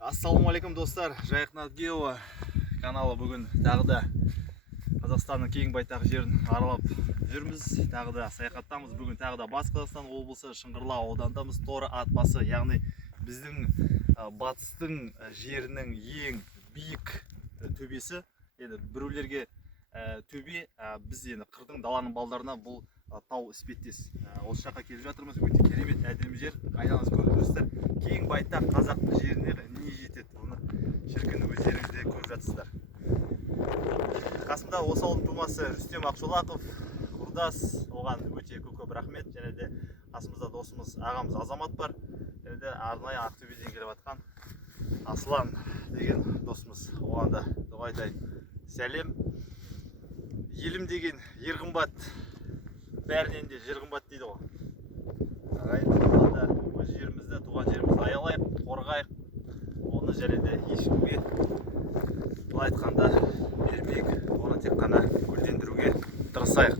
Ассалаумағалейкум достар, Жайық Нат Гео каналы бүгін тағы да Қазақстанның кең байтақ жерін аралап жүрміз. Тағы да саяхаттамыз. Бүгін тағы да Батыс Қазақстан облысы Шыңғырлау аудандамыз. Торы ат басы, яғни біздің батыстың жерінің ең биік төбесі. Енді біреулерге төбе, біз енді қырдың даланың балдарына бұл тау іспеттес. Осы жаққа келіп жатырмыз. Өте керемет әдемі жер. Айналаңыз көріп жүрсіздер. Кең байтақ қазақтың жеріне не жетеді? Оны шіркін өздеріңіз де көріп жатсыздар. Қасымда осы ауылдың тумасы Рүстем Ақшолақов, құрдас, оған өте көп рахмет. Және де қасымызда досымыз, ағамыз Азамат бар. Және де арнайы Ақтөбеден келіп жатқан Аслан деген досымыз. Оған да дұғайдай сәлем. Елім деген ер қымбат, бәрінен де жер қымбат дейді ғой. Ағайын, өз жерімізді, туған жерімізді аялайық, қорғайық. Оны және де ешкімге былай айтқанда бермейік. Оны тек қана гүлдендіруге тырысайық.